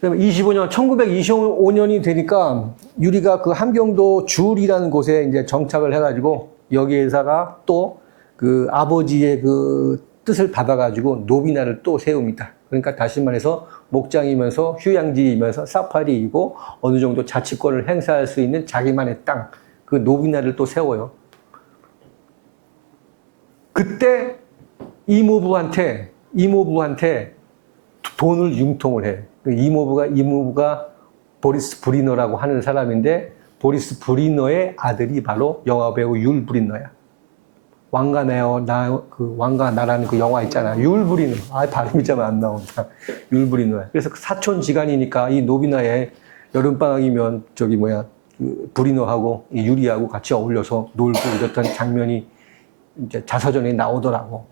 그다음에 1925년이 되니까 유리가 그 함경도 줄이라는 곳에 이제 정착을 해가지고 여기에다가 또 그 아버지의 그 뜻을 받아가지고 노비나를 또 세웁니다. 그러니까 다시 말해서 목장이면서 휴양지이면서 사파리이고 어느 정도 자치권을 행사할 수 있는 자기만의 땅, 그 노비나를 또 세워요. 그때 이모부한테 돈을 융통을 해. 이모부가 보리스 브리너라고 하는 사람인데 보리스 브리너의 아들이 바로 영화배우 율 브리너야. 왕과 나라는 그 영화 있잖아. 율 브리너. 발음이 좀 안 나온다. 율 브리너야. 그래서 그 사촌지간이니까 이 노비나의 여름방학이면 그 브리너하고 이 유리하고 같이 어울려서 놀고 이랬던 장면이 이제 자서전에 나오더라고.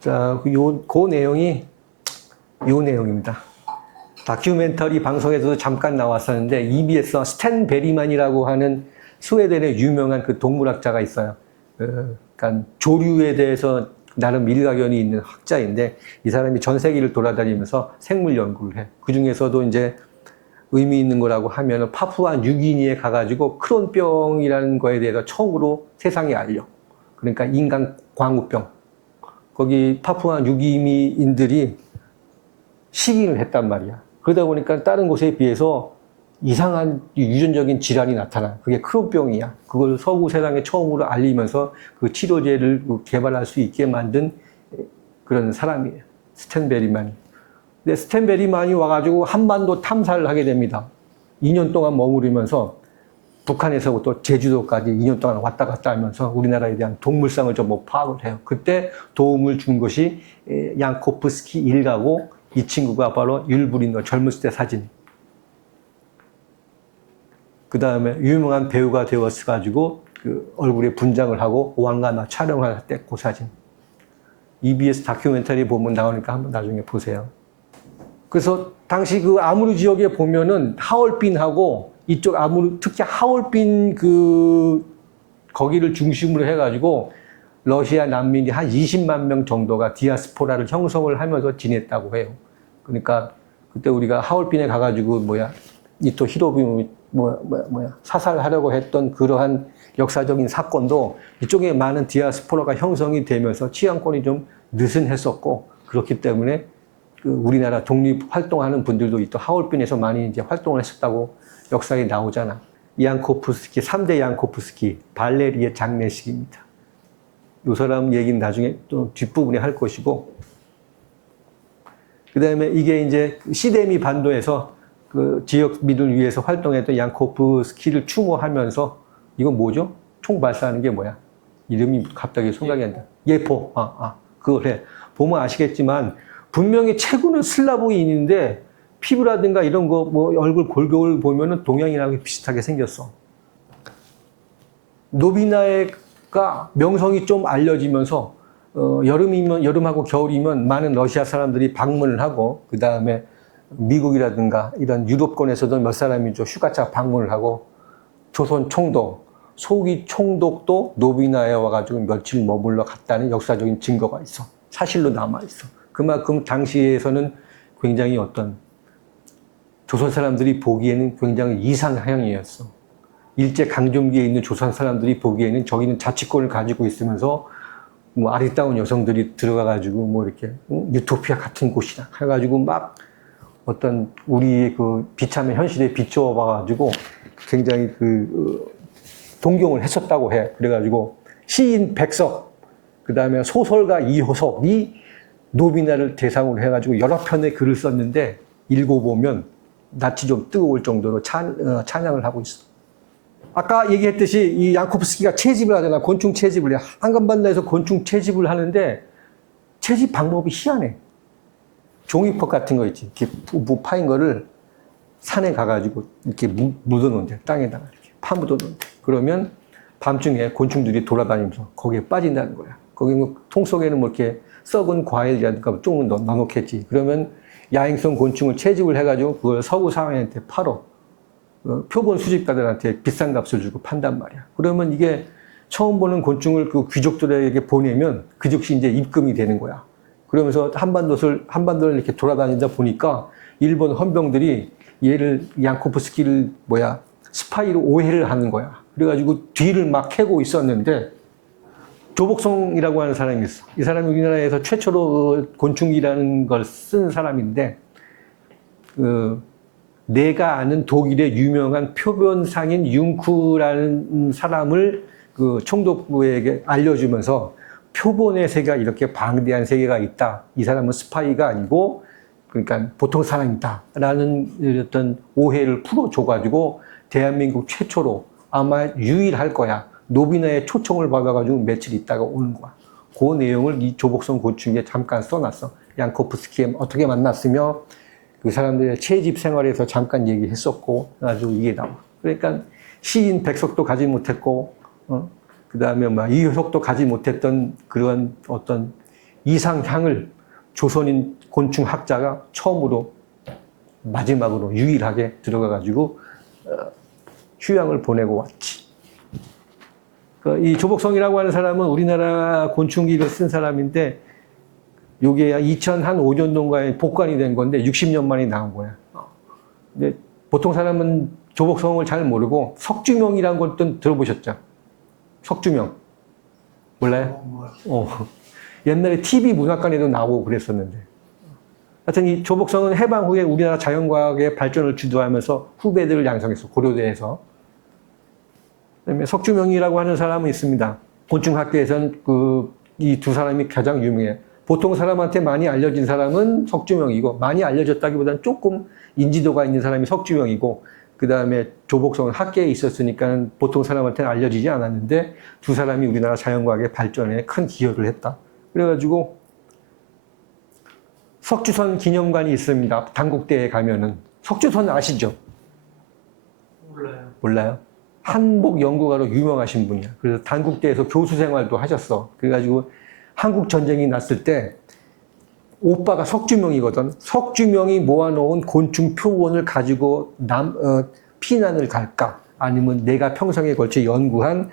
자, 그 내용이 요 내용입니다. 다큐멘터리 방송에서도 잠깐 나왔었는데 EBS 스탠 베리만이라고 하는 스웨덴의 유명한 그 동물학자가 있어요. 그러니까 조류에 대해서 나름 일가견이 있는 학자인데 이 사람이 전 세계를 돌아다니면서 생물 연구를 해. 그 중에서도 이제 의미 있는 거라고 하면 파푸아 뉴기니에 가가지고 크론병이라는 거에 대해서 처음으로 세상에 알려. 그러니까 인간 광우병. 거기 파푸아 뉴기니인들이 식인을 했단 말이야. 그러다 보니까 다른 곳에 비해서 이상한 유전적인 질환이 나타나. 그게 크론병이야. 그걸 서구 세상에 처음으로 알리면서 그 치료제를 개발할 수 있게 만든 그런 사람이에요. 스탠 베리만이. 근데 스탠 베리만이 와가지고 한반도 탐사를 하게 됩니다. 2년 동안 머무르면서 북한에서부터 제주도까지 2년 동안 왔다 갔다 하면서 우리나라에 대한 동물상을 좀 파악을 해요. 그때 도움을 준 것이 양코프스키 일가고 이 친구가 바로 율 브리너 젊었을 때 사진. 그 다음에 유명한 배우가 되었어가지고 그 얼굴에 분장을 하고 왕과 나 촬영할 때 그 사진. EBS 다큐멘터리 보면 나오니까 한번 나중에 보세요. 그래서 당시 그 아무르 지역에 보면은 하얼빈하고 이쪽 특히 하얼빈 거기를 중심으로 해가지고 러시아 난민이 한 20만 명 정도가 디아스포라를 형성을 하면서 지냈다고 해요. 그러니까 그때 우리가 하얼빈에 가가지고 이토 히로부미 사살하려고 했던 그러한 역사적인 사건도 이쪽에 많은 디아스포라가 형성이 되면서 치안권이 좀 느슨했었고 그렇기 때문에 그 우리나라 독립 활동하는 분들도 또 하얼빈에서 많이 이제 활동을 했었다고 역사에 나오잖아. 양코프스키, 3대 양코프스키, 발레리의 장례식입니다. 이 사람 얘기는 나중에 또 뒷부분에 할 것이고, 그 다음에 이게 이제 시데미 반도에서 그 지역민을 위해서 활동했던 양코프스키를 추모하면서, 이건 뭐죠? 총 발사하는 게 뭐야? 이름이 갑자기 생각이 안 나. 예포. 그걸 해. 보면 아시겠지만, 분명히 체구는 슬라브인인데, 피부라든가 이런 거, 얼굴 골격을 보면은 동양인하고 비슷하게 생겼어. 노비나이가 명성이 좀 알려지면서, 여름하고 겨울이면 많은 러시아 사람들이 방문을 하고, 그 다음에 미국이라든가 이런 유럽권에서도 몇 사람이 좀 휴가차 방문을 하고, 조선 총독, 소위 총독도 노비나에 와가지고 며칠 머물러 갔다는 역사적인 증거가 있어. 사실로 남아있어. 그만큼 당시에서는 굉장히 조선 사람들이 보기에는 굉장히 이상향이었어. 일제강점기에 있는 조선 사람들이 보기에는 저기는 자치권을 가지고 있으면서 아리따운 여성들이 들어가가지고 이렇게 유토피아 같은 곳이다 해가지고 막 우리의 그 비참한 현실에 비춰봐가지고 굉장히 동경을 했었다고 해. 그래가지고 시인 백석, 그 다음에 소설가 이호석이 노비나를 대상으로 해가지고 여러 편의 글을 썼는데 읽어보면 낯이 좀 뜨거울 정도로 찬양을 하고 있어. 아까 얘기했듯이 이 양코프스키가 채집을 하잖아. 곤충 채집을 해. 한간반도에서 곤충 채집을 하는데 채집 방법이 희한해. 종이컵 같은 거 있지. 이렇게 파인 거를 산에 가가지고 이렇게 묻어놓는데, 땅에다가 이렇게 파묻어놓는데. 그러면 밤중에 곤충들이 돌아다니면서 거기에 빠진다는 거야. 거기 통 속에는 이렇게 썩은 과일이라든가 조금 넣어놓겠지. 그러면 야행성 곤충을 채집을 해가지고 그걸 서구 사회한테 팔어. 표본 수집가들한테 비싼 값을 주고 판단 말이야. 그러면 이게 처음 보는 곤충을 그 귀족들에게 보내면 그 즉시 이제 입금이 되는 거야. 그러면서 한반도를 이렇게 돌아다니다 보니까 일본 헌병들이 얘를 양코프스키를 스파이로 오해를 하는 거야. 그래가지고 뒤를 막 캐고 있었는데 조복성이라고 하는 사람이 있어. 이 사람이 우리나라에서 최초로 곤충기라는 걸 쓴 사람인데 내가 아는 독일의 유명한 표본상인 융크라는 사람을 그 총독부에게 알려주면서 표본의 세계가 이렇게 방대한 세계가 있다. 이 사람은 스파이가 아니고 그러니까 보통 사람이다라는 어떤 오해를 풀어줘가지고 대한민국 최초로 아마 유일할 거야. 노비나의 초청을 받아가지고 며칠 있다가 오는 거야. 그 내용을 이 조복성 곤충에 잠깐 써놨어. 양코프스키에 어떻게 만났으며 그 사람들의 채집 생활에서 잠깐 얘기했었고 아주 이게 나와. 그러니까 시인 백석도 가지 못했고 그 다음에 이효석도 가지 못했던 그런 어떤 이상향을 조선인 곤충학자가 처음으로 마지막으로 유일하게 들어가가지고 휴양을 보내고 왔지. 이 조복성이라고 하는 사람은 우리나라 곤충기를 쓴 사람인데 요게 2005년도인가에 복관이 된 건데 60년 만에 나온 거야. 근데 보통 사람은 조복성을 잘 모르고 석주명이라는 것도 들어보셨죠? 석주명. 몰라요? 옛날에 TV 문학관에도 나오고 그랬었는데. 하여튼 이 조복성은 해방 후에 우리나라 자연과학의 발전을 주도하면서 후배들을 양성했어. 고려대에서. 그다음에 석주명이라고 하는 사람은 있습니다. 곤충학계에서는 이 두 사람이 가장 유명해. 보통 사람한테 많이 알려진 사람은 석주명이고 많이 알려졌다기보다는 조금 인지도가 있는 사람이 석주명이고 그 다음에 조복성은 학계에 있었으니까 보통 사람한테는 알려지지 않았는데 두 사람이 우리나라 자연과학의 발전에 큰 기여를 했다. 그래가지고 석주선 기념관이 있습니다. 단국대에 가면은. 석주선 아시죠? 몰라요. 몰라요? 한복 연구가로 유명하신 분이야. 그래서 단국대에서 교수 생활도 하셨어. 그래가지고 한국 전쟁이 났을 때 오빠가 석주명이거든. 석주명이 모아놓은 곤충 표본을 가지고 피난을 갈까? 아니면 내가 평생에 걸쳐 연구한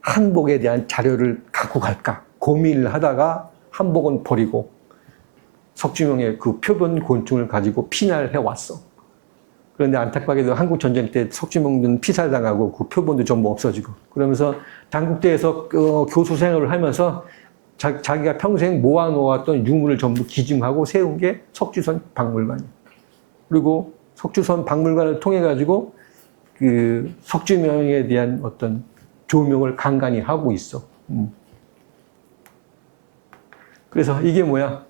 한복에 대한 자료를 갖고 갈까? 고민을 하다가 한복은 버리고 석주명의 그 표본 곤충을 가지고 피난을 해왔어. 그런데 안타깝게도 한국 전쟁 때 석주명은 피살당하고 그 표본도 전부 없어지고 그러면서 단국대에서 교수 생활을 하면서 자기가 평생 모아놓았던 유물을 전부 기증하고 세운 게 석주선 박물관이에요. 그리고 석주선 박물관을 통해 가지고 그 석주명에 대한 어떤 조명을 간간히 하고 있어. 그래서 이게 뭐야?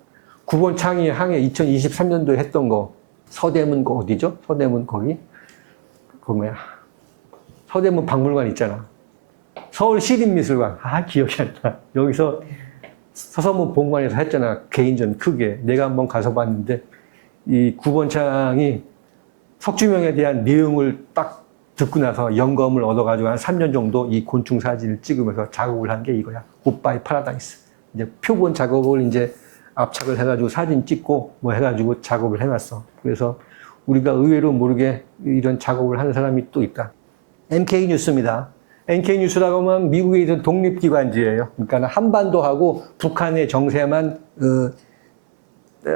9번 창의 항해 2023년도에 했던 거. 서대문 거 어디죠? 서대문 거기? 그 뭐야? 서대문 박물관 있잖아. 서울시립미술관. 기억이 안 나. 여기서 서서문 본관에서 했잖아. 개인전 크게. 내가 한번 가서 봤는데 이 9번 창이 석주명에 대한 내용을 딱 듣고 나서 영감을 얻어가지고 한 3년 정도 이 곤충 사진을 찍으면서 작업을 한 게 이거야. 굿바이 파라다이스. 이제 표본 작업을 이제 압착을 해가지고 사진 찍고 뭐 해가지고 작업을 해놨어. 그래서 우리가 의외로 모르게 이런 작업을 하는 사람이 또 있다. NK뉴스입니다. NK뉴스라고 하면 미국에 있는 독립기관지예요. 그러니까 한반도하고 북한의 정세만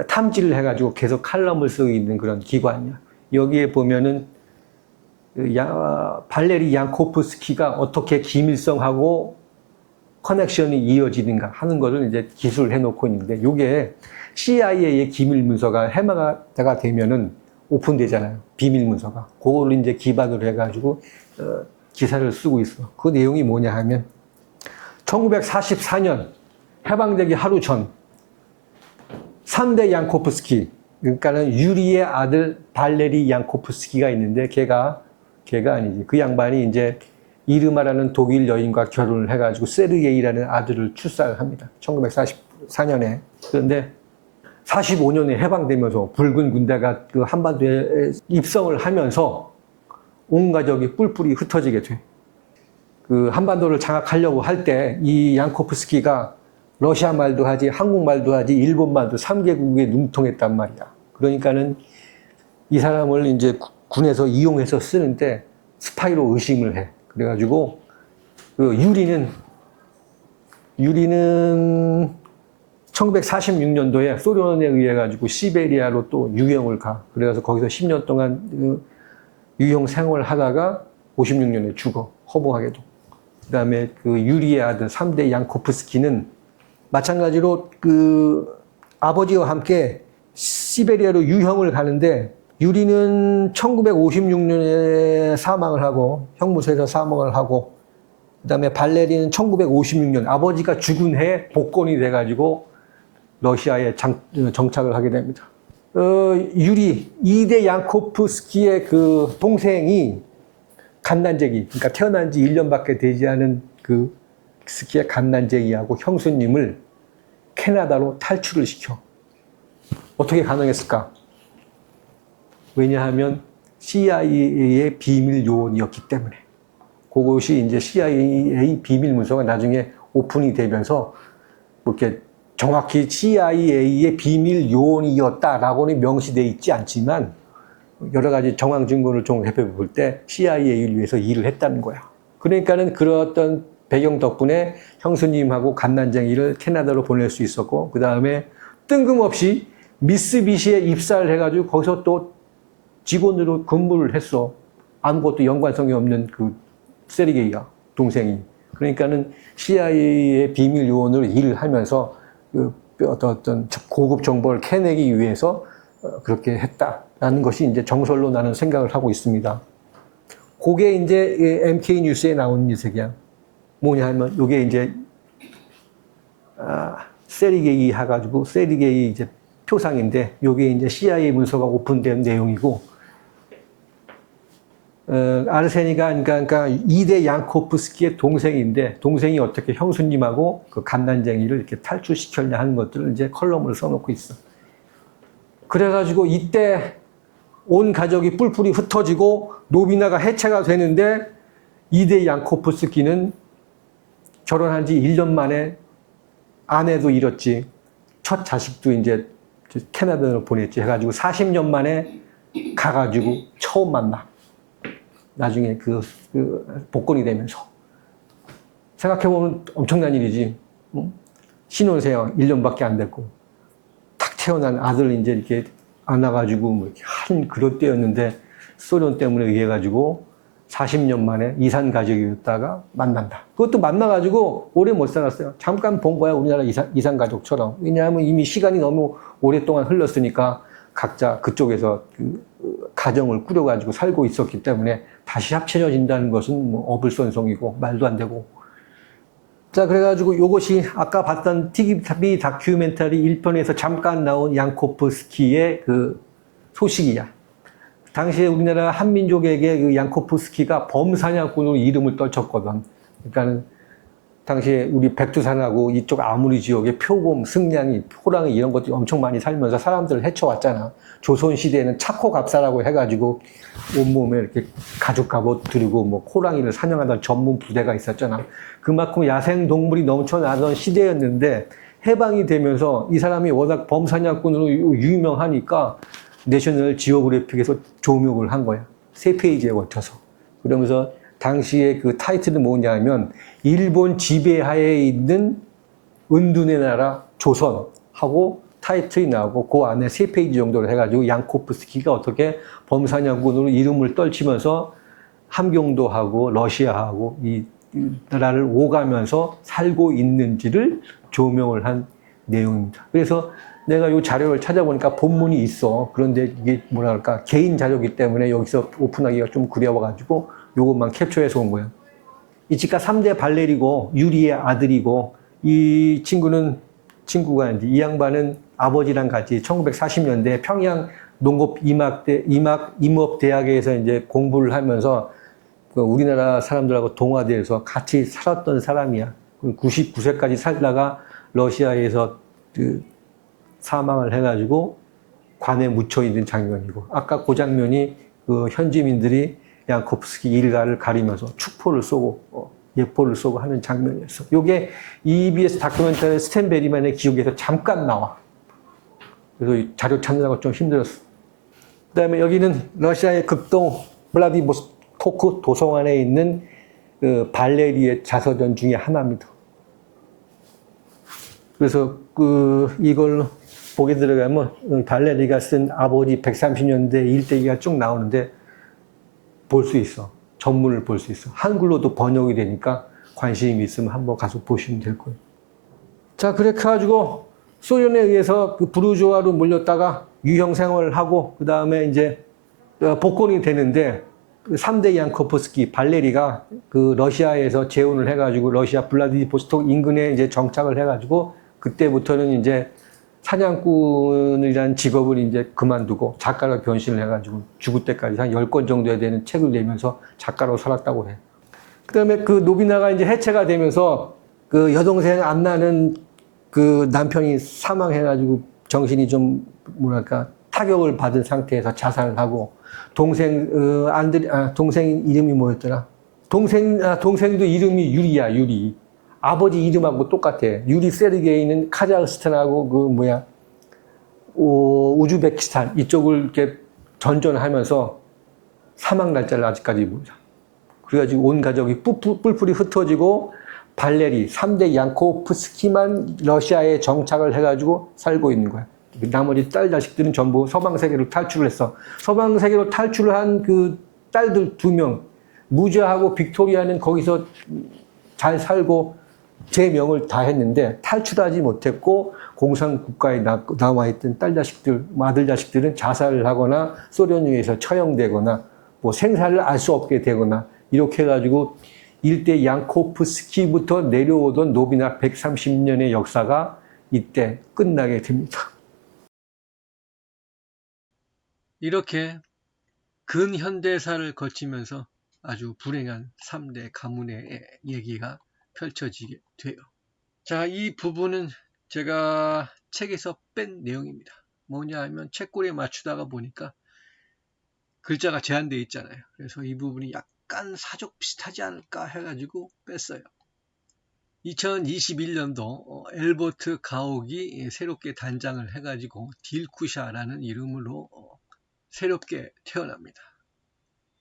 탐지를 해가지고 계속 칼럼을 쓰고 있는 그런 기관이야. 여기에 보면은 발레리 양코프스키가 어떻게 김일성하고 커넥션이 이어지는가 하는 것을 이제 기술을 해놓고 있는데, 이게 CIA의 기밀 문서가 해마가 되면은 오픈되잖아요. 비밀 문서가. 그걸 이제 기반으로 해가지고, 기사를 쓰고 있어. 그 내용이 뭐냐 하면, 1944년 해방되기 하루 전, 3대 양코프스키, 그러니까는 유리의 아들 발레리 양코프스키가 있는데, 걔가 아니지. 그 양반이 이제 이르마라는 독일 여인과 결혼을 해가지고 세르게이라는 아들을 출산을 합니다. 1944년에. 그런데 45년에 해방되면서 붉은 군대가 그 한반도에 입성을 하면서 온 가족이 뿔뿔이 흩어지게 돼. 그 한반도를 장악하려고 할 때 이 양코프스키가 러시아 말도 하지, 한국말도 하지, 일본 말도 3개국에 능통했단 말이야. 그러니까는 이 사람을 이제 군에서 이용해서 쓰는데 스파이로 의심을 해. 그래가지고 그 유리는 1946년도에 소련에 의해 가지고 시베리아로 또 유형을 가. 그래서 거기서 10년 동안 그 유형 생활을 하다가 56년에 죽어. 허무하게도. 그다음에 그 유리의 아들 3대 양코프스키는 마찬가지로 그 아버지와 함께 시베리아로 유형을 가는데 유리는 1956년에 사망을 하고 형무소에서 사망을 하고 그다음에 발레리는 1956년 아버지가 죽은 해에 복권이 돼가지고 러시아에 정착을 하게 됩니다. 유리 2대 양코프스키의 그 동생이 갓난쟁이, 그러니까 태어난 지 1년밖에 되지 않은 그 스키의 갓난쟁이하고 형수님을 캐나다로 탈출을 시켜. 어떻게 가능했을까? 왜냐하면 CIA의 비밀 요원이었기 때문에. 그것이 이제 CIA 비밀 문서가 나중에 오픈이 되면서 뭐 이렇게 정확히 CIA의 비밀 요원이었다라고는 명시되어 있지 않지만 여러 가지 정황 증거를 종합해 볼 때 CIA를 위해서 일을 했다는 거야. 그러니까는 그런 어떤 배경 덕분에 형수님하고 갓난쟁이를 캐나다로 보낼 수 있었고 그 다음에 뜬금없이 미쓰비시에 입사를 해가지고 거기서 또 직원으로 근무를 했어. 아무것도 연관성이 없는 그 세르게이가 동생이. 그러니까는 CIA의 비밀 요원으로 일을 하면서 그 어떤 고급 정보를 캐내기 위해서 그렇게 했다라는 것이 이제 정설로 나는 생각을 하고 있습니다. 그게 이제 MK 뉴스에 나온 뉴스이야. 뭐냐 하면 이게 이제 세르게이 해가지고 세르게이 이제 표상인데 이게 이제 CIA 문서가 오픈된 내용이고 아르세니가 그러니까 2대 양코프스키의 동생인데 동생이 어떻게 형수님하고 그 갓난쟁이를 이렇게 탈출시켰냐 하는 것들을 이제 컬럼을 써놓고 있어. 그래가지고 이때 온 가족이 뿔뿔이 흩어지고 노비나가 해체가 되는데 2대 양코프스키는 결혼한 지 1년 만에 아내도 잃었지. 첫 자식도 이제 캐나다로 보냈지. 해가지고 40년 만에 가가지고 처음 만나. 나중에 그 복권이 되면서. 생각해보면 엄청난 일이지. 응? 신혼생활 1년밖에 안 됐고. 탁 태어난 아들 이제 이렇게 안아가지고 뭐 이렇게 한 그럴 때였는데 소련 때문에 의해가지고 40년 만에 이산 가족이었다가 만난다. 그것도 만나가지고 오래 못 살았어요. 잠깐 본 거야, 우리나라 이산 가족처럼. 왜냐하면 이미 시간이 너무 오랫동안 흘렀으니까 각자 그쪽에서 그 가정을 꾸려가지고 살고 있었기 때문에 다시 합쳐진다는 것은 뭐 어불선성이고 말도 안 되고. 자, 그래가지고 이것이 아까 봤던 TV 다큐멘터리 1편에서 잠깐 나온 양코프스키의 그 소식이야. 당시에 우리나라 한민족에게 그 양코프스키가 범사냥꾼으로 이름을 떨쳤거든. 그러니까는 당시에 우리 백두산하고 이쪽 아무리 지역에 표범, 승냥이, 호랑이 이런 것들이 엄청 많이 살면서 사람들을 해쳐왔잖아. 조선시대에는 차코갑사라고 해가지고 온몸에 이렇게 가죽 갑옷 두르고 뭐 호랑이를 사냥하던 전문 부대가 있었잖아. 그만큼 야생동물이 넘쳐나던 시대였는데 해방이 되면서 이 사람이 워낙 범사냥꾼으로 유명하니까 내셔널 지오그래픽에서 조명을 한 거야. 3페이지에 걸쳐서. 그러면서 당시에 그 타이틀은 뭐냐면 일본 지배하에 있는 은둔의 나라 조선하고 타이틀이 나오고 그 안에 3페이지 정도를 해가지고 양코프스키가 어떻게 범사냥꾼으로 이름을 떨치면서 함경도하고 러시아하고 이 나라를 오가면서 살고 있는지를 조명을 한 내용입니다. 그래서 내가 이 자료를 찾아보니까 본문이 있어. 그런데 이게 뭐랄까 개인 자료이기 때문에 여기서 오픈하기가 좀 그려워가지고 요것만 캡처해서 온 거예요. 이 치과 3대 발레리고 유리의 아들이고 이 친구가 이제 이 양반은 아버지랑 같이 1940년대 평양 농업 임업대학에서 이제 공부를 하면서 그 우리나라 사람들하고 동아대에서 같이 살았던 사람이야. 99세까지 살다가 러시아에서 그 사망을 해가지고 관에 묻혀 있는 장면이고 아까 그 장면이 그 현지민들이 양코프스키 일가를 가리면서 축포를 쏘고 예포를 쏘고 하는 장면이었어. 이게 EBS 다큐멘터리 스탠 베리만의 기록에서 잠깐 나와. 그래서 이 자료 찾느라고 좀 힘들었어. 그다음에 여기는 러시아의 극동 블라디보스토크 도성안에 있는 그 발레리의 자서전 중에 하나입니다. 그래서 이걸 보게 들어가면 발레리가 쓴 아버지 130년대 일대기가 쭉 나오는데 볼 수 있어. 전문을 볼 수 있어. 한글로도 번역이 되니까 관심이 있으면 한번 가서 보시면 될 거예요. 자, 그렇게 해가지고 소련에 의해서 그 부르주아로 몰렸다가 유형 생활을 하고 그 다음에 이제 복권이 되는데 3대 양코프스키 발레리가 그 러시아에서 재혼을 해가지고 러시아 블라디보스톡 인근에 이제 정착을 해가지고 그때부터는 이제 사냥꾼이라는 직업을 이제 그만두고 작가로 변신을 해가지고 죽을 때까지 한 10권 정도에 되는 책을 내면서 작가로 살았다고 해요. 그 다음에 그 노비나가 이제 해체가 되면서 그 여동생 안나는 그 남편이 사망해가지고 정신이 좀 뭐랄까 타격을 받은 상태에서 자살을 하고 동생 동생 이름이 뭐였더라? 동생도 이름이 유리야, 유리. 아버지 이름하고 똑같아. 유리 세르게이는 카자흐스탄하고 그 뭐야 우즈베키스탄 이쪽을 이렇게 전전하면서 사망 날짜를 아직까지 모르죠. 그래가지고 온 가족이 뿔뿔이 흩어지고 발레리 3대 양코프스키만 러시아에 정착을 해가지고 살고 있는 거야. 나머지 딸 자식들은 전부 서방 세계로 탈출을 했어. 서방 세계로 탈출을 한 그 딸들 2명, 무자하고 빅토리아는 거기서 잘 살고 제 명을 다 했는데 탈출하지 못했고 공산국가에 나와 있던 딸 자식들, 아들 자식들은 자살을 하거나 소련에 의해서 처형되거나 뭐 생사를 알 수 없게 되거나 이렇게 해가지고 일대 양코프스키부터 내려오던 노비나 130년의 역사가 이때 끝나게 됩니다. 이렇게 근현대사를 거치면서 아주 불행한 3대 가문의 얘기가 펼쳐지게 돼요. 자, 이 부분은 제가 책에서 뺀 내용입니다. 뭐냐 하면 책꼬리에 맞추다가 보니까 글자가 제한되어 있잖아요. 그래서 이 부분이 약간 사족 비슷하지 않을까 해가지고 뺐어요. 2021년도 엘버트 가옥이 새롭게 단장을 해가지고 딜쿠샤라는 이름으로 새롭게 태어납니다.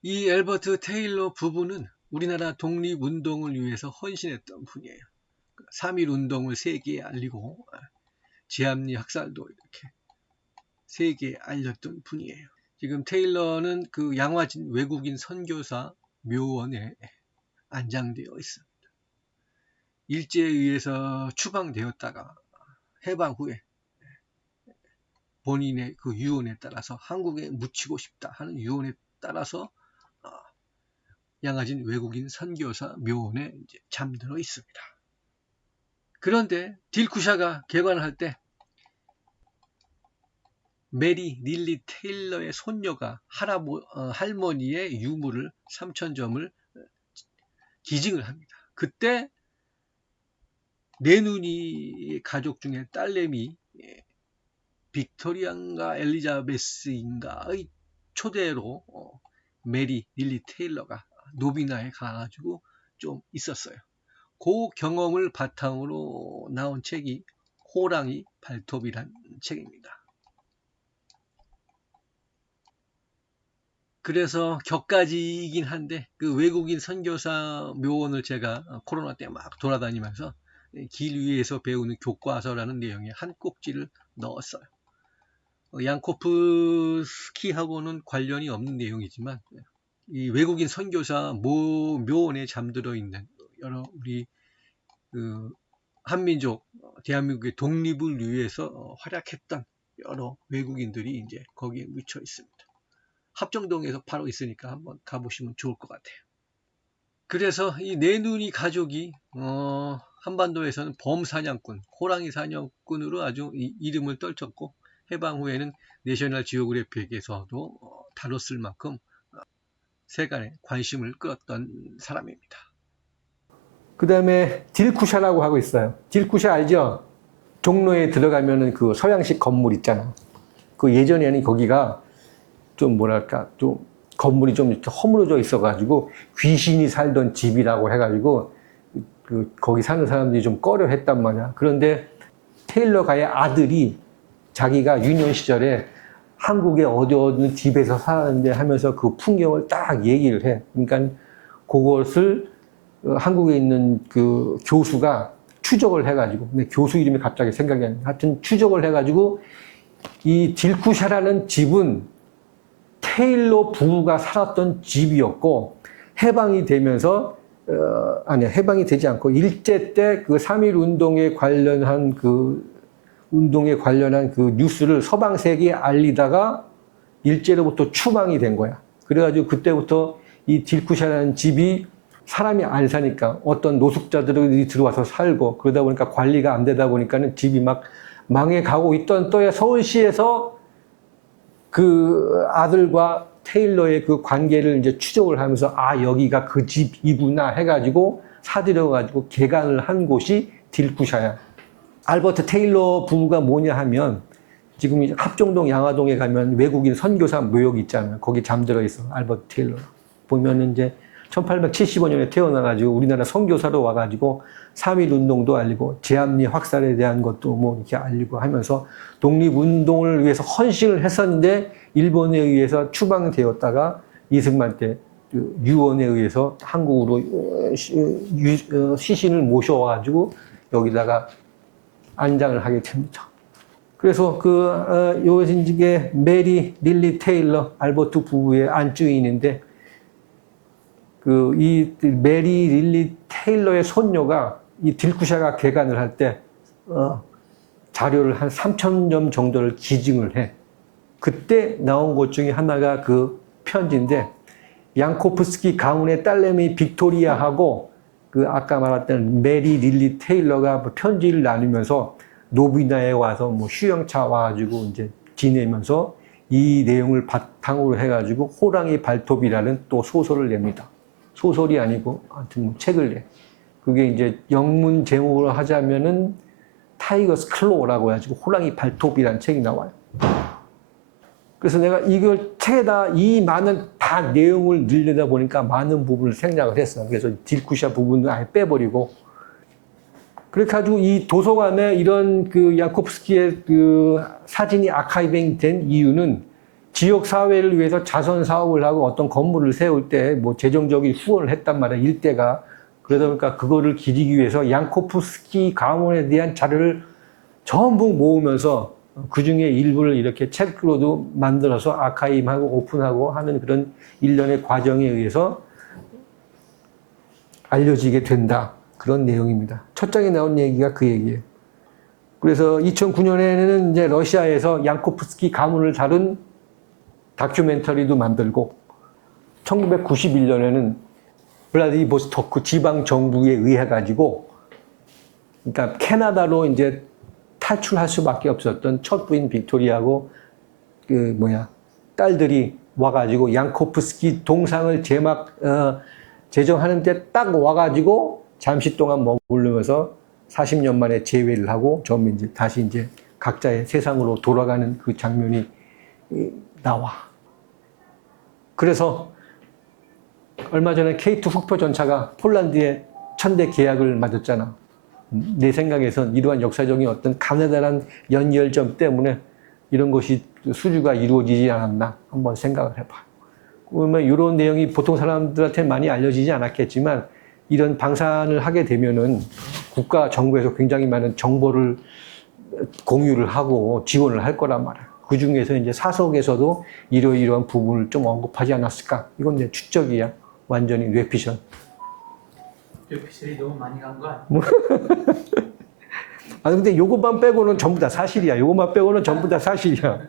이 엘버트 테일러 부부는 우리나라 독립운동을 위해서 헌신했던 분이에요. 3.1 운동을 세계에 알리고 제합리 학살도 이렇게 세계에 알렸던 분이에요. 지금 테일러는 그 양화진 외국인 선교사 묘원에 안장되어 있습니다. 일제에 의해서 추방되었다가 해방 후에 본인의 그 유언에 따라서 한국에 묻히고 싶다 하는 유언에 따라서 양화진 외국인 선교사 묘원에 이제 잠들어 있습니다. 그런데 딜쿠샤가 개관할 때 메리 릴리 테일러의 손녀가 할머니의 유물을 3,000점을 기증을 합니다. 그때 네누니 가족 중에 딸내미 빅토리아인가 엘리자베스인가의 초대로 메리 릴리 테일러가 노비나에 가가지고 좀 있었어요. 그 경험을 바탕으로 나온 책이 호랑이 발톱이란 책입니다. 그래서 격가지이긴 한데 그 외국인 선교사 묘원을 제가 코로나 때 막 돌아다니면서 길 위에서 배우는 교과서라는 내용에 한 꼭지를 넣었어요. 양코프스키하고는 관련이 없는 내용이지만 이 외국인 선교사 묘원에 잠들어 있는 여러 우리 그 한민족 대한민국의 독립을 위해서 활약했던 여러 외국인들이 이제 거기에 묻혀 있습니다. 합정동에서 바로 있으니까 한번 가보시면 좋을 것 같아요. 그래서 이 네누니 가족이 한반도에서는 범사냥꾼, 호랑이 사냥꾼으로 아주 이름을 떨쳤고 해방 후에는 내셔널 지오그래픽에서도 다뤘을 만큼 세간의 관심을 끌었던 사람입니다. 그 다음에 딜쿠샤라고 하고 있어요. 딜쿠샤 알죠? 종로에 들어가면은 그 서양식 건물 있잖아. 그 예전에는 거기가 좀 뭐랄까, 좀 건물이 좀 이렇게 허물어져 있어가지고 귀신이 살던 집이라고 해가지고 거기 사는 사람들이 좀 꺼려 했단 말이야. 그런데 테일러가의 아들이 자기가 유년 시절에 한국의 어디 집에서 살았는데 하면서 그 풍경을 딱 얘기를 해. 그러니까 그것을 한국에 있는 그 교수가 추적을 해가지고, 근데 교수 이름이 갑자기 생각이 안 나요. 하여튼 추적을 해가지고 이 딜쿠샤라는 집은 테일러 부부가 살았던 집이었고, 해방이 되면서 아니야, 해방이 되지 않고 일제 때 그 3.1 운동에 관련한 그 뉴스를 서방 세계에 알리다가 일제로부터 추방이 된 거야. 그래가지고 그때부터 이 딜쿠샤라는 집이 사람이 안 사니까 어떤 노숙자들이 들어와서 살고, 그러다 보니까 관리가 안 되다 보니까는 집이 막 망해가고 있던 때에 서울시에서 그 아들과 테일러의 그 관계를 이제 추적을 하면서 아, 여기가 그 집이구나 해가지고 사들여가지고 개간을 한 곳이 딜쿠샤야. 알버트 테일러 부부가 뭐냐 하면, 지금 이제 합정동 양화동에 가면 외국인 선교사 묘역 있잖아요. 거기 잠들어 있어, 알버트 테일러. 보면은 이제 1875년에 태어나가지고 우리나라 선교사로 와가지고 3.1 운동도 알리고 제압리 확살에 대한 것도 뭐 이렇게 알리고 하면서 독립운동을 위해서 헌신을 했었는데 일본에 의해서 추방되었다가 이승만 때 유언에 의해서 한국으로 시신을 모셔와가지고 여기다가 안장을 하게 됩니다. 그래서 요신직의 메리 릴리 테일러 알버트 부부의 안주인인데, 이 메리 릴리 테일러의 손녀가 이 딜쿠샤가 개간을 할 때 자료를 한 3,000점 정도를 기증을 해. 그때 나온 것 중에 하나가 그 편지인데, 양코프스키 가문의 딸내미 빅토리아하고 그 아까 말했던 메리 릴리 테일러가 편지를 나누면서 노비나에 와서 뭐 휴양차 와가지고 이제 지내면서 이 내용을 바탕으로 해가지고 호랑이 발톱이라는 또 소설을 냅니다. 소설이 아니고 하여튼 뭐 책을 내. 그게 이제 영문 제목으로 하자면은 타이거스 클로우라고 해가지고 호랑이 발톱이라는 책이 나와요. 그래서 내가 이걸 책에다 이 많은 다 내용을 늘려다 보니까 많은 부분을 생략을 했어. 그래서 딜쿠샤 부분은 아예 빼버리고. 그렇게 가지고 이 도서관에 이런 그 야코프스키의 그 사진이 아카이빙 된 이유는 지역 사회를 위해서 자선 사업을 하고 어떤 건물을 세울 때 뭐 재정적인 후원을 했단 말이야, 일대가. 그러다 보니까 그거를 기리기 위해서 양코프스키 가문에 대한 자료를 전부 모으면서 그 중에 일부를 이렇게 책으로도 만들어서 아카이브하고 오픈하고 하는 그런 일련의 과정에 의해서 알려지게 된다. 그런 내용입니다. 첫 장에 나온 얘기가 그 얘기예요. 그래서 2009년에는 이제 러시아에서 양코프스키 가문을 다룬 다큐멘터리도 만들고, 1991년에는 블라디보스토크 지방 정부에 의해 가지고, 그러니까 캐나다로 이제 탈출할 수밖에 없었던 첫 부인 빅토리아하고 딸들이 와가지고 양코프스키 동상을 제정하는데 딱 와가지고 잠시 동안 머무르면서 40년 만에 재회를 하고 좀 이제 다시 이제 각자의 세상으로 돌아가는 그 장면이 나와. 그래서 얼마 전에 K2 흑표 전차가 폴란드에 1000대 계약을 맺었잖아. 내 생각에선 이러한 역사적인 어떤 가느다란 연결점 때문에 이런 것이 수주가 이루어지지 않았나 한번 생각을 해봐. 그러면 이런 내용이 보통 사람들한테 많이 알려지지 않았겠지만, 이런 방산을 하게 되면은 국가 정부에서 굉장히 많은 정보를 공유를 하고 지원을 할 거란 말이야. 그 중에서 이제 사석에서도 이러이러한 부분을 좀 언급하지 않았을까? 이건 내 추측이야. 완전히 뇌피션. 뇌피셜이 너무 많이 간 거 아니야? 아, 근데 요것만 빼고는 전부 다 사실이야. 요것만 빼고는 전부 다 사실이야.